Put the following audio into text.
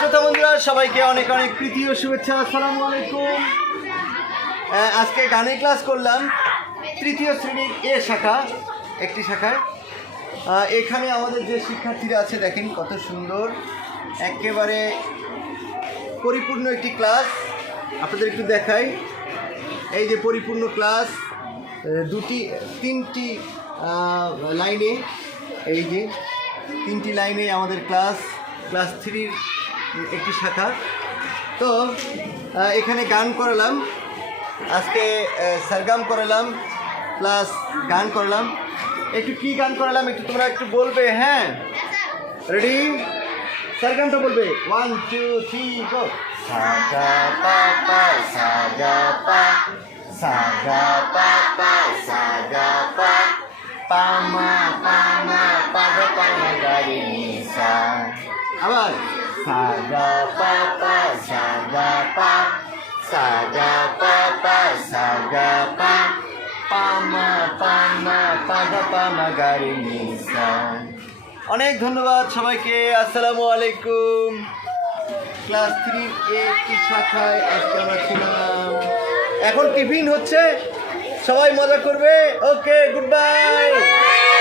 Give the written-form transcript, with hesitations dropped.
শ্রোতা বন্ধুরা সবাইকে অনেক অনেক প্রীতি ও শুভেচ্ছা। আসসালামু আলাইকুম। আজকে গানের ক্লাস করলাম তৃতীয় শ্রেণীর এ শাখা, একটি শাখায়। এখানে আমাদের যে শিক্ষার্থীরা আছে দেখেন কত সুন্দর, একেবারে পরিপূর্ণ একটি ক্লাস। আপনাদের একটু দেখাই, এই যে পরিপূর্ণ ক্লাস, তিনটি লাইনে, এই যে তিনটি লাইনে আমাদের ক্লাস 3-র একটি শাখা। তো এখানে গান করালাম, আজকে সারগাম করালাম প্লাস গান করলাম। একটু কি গান করালাম একটু তোমরা একটু বলবে? হ্যাঁ, রেডি? সারগামটা বলবে 1 2 3 গো। সাগা পাপা সাগা পা, সাগা পাপা সাগা পা, পামা পামা পাগা পামা গারি নিসা। আবার সাগা পাপা সাগা পা, সাগা পাপা সাগা পা, পামা পামা পাগা পামা গারি নিসা। অনেক ধন্যবাদ সবাইকে। আসসালামু আলাইকুম। ক্লাস 3 একটি শাখায় আজকে আমরা ছিলাম। এখন টিফিন হচ্ছে, সবাই মজা করবে। ওকে, গুড বাই।